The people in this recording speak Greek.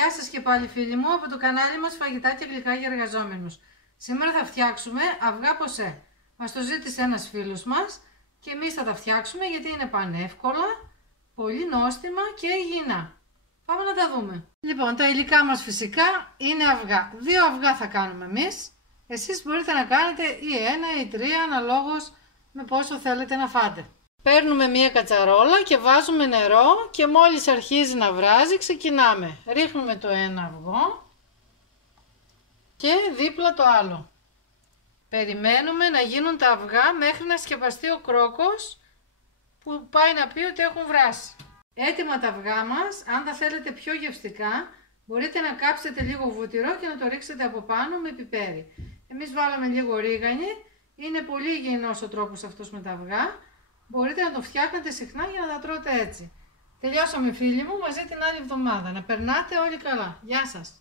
Γεια σας και πάλι φίλοι μου από το κανάλι μας Φαγητά και Γλυκά για Εργαζόμενους. Σήμερα θα φτιάξουμε αυγά ποσέ. Μας το ζήτησε ένας φίλος μας και εμείς θα τα φτιάξουμε γιατί είναι πανεύκολα, πολύ νόστιμα και υγιεινά. Πάμε να τα δούμε. Λοιπόν, τα υλικά μας φυσικά είναι αυγά. 2 αυγά θα κάνουμε εμείς. Εσείς μπορείτε να κάνετε ή 1 ή 3 αναλόγως με πόσο θέλετε να φάτε. Παίρνουμε μία κατσαρόλα και βάζουμε νερό και μόλις αρχίζει να βράζει ξεκινάμε. Ρίχνουμε το ένα αυγό και δίπλα το άλλο. Περιμένουμε να γίνουν τα αυγά μέχρι να σκεπαστεί ο κρόκος που πάει να πει ότι έχουν βράσει. Έτοιμα τα αυγά μας, αν τα θέλετε πιο γευστικά, μπορείτε να κάψετε λίγο βουτυρό και να το ρίξετε από πάνω με πιπέρι. Εμείς βάλαμε λίγο ρίγανη, είναι πολύ υγιεινός ο τρόπος αυτός με τα αυγά. Μπορείτε να το φτιάχνετε συχνά για να τα τρώτε έτσι. Τελειώσαμε φίλοι μου, μαζί την άλλη εβδομάδα. Να περνάτε όλοι καλά. Γεια σας!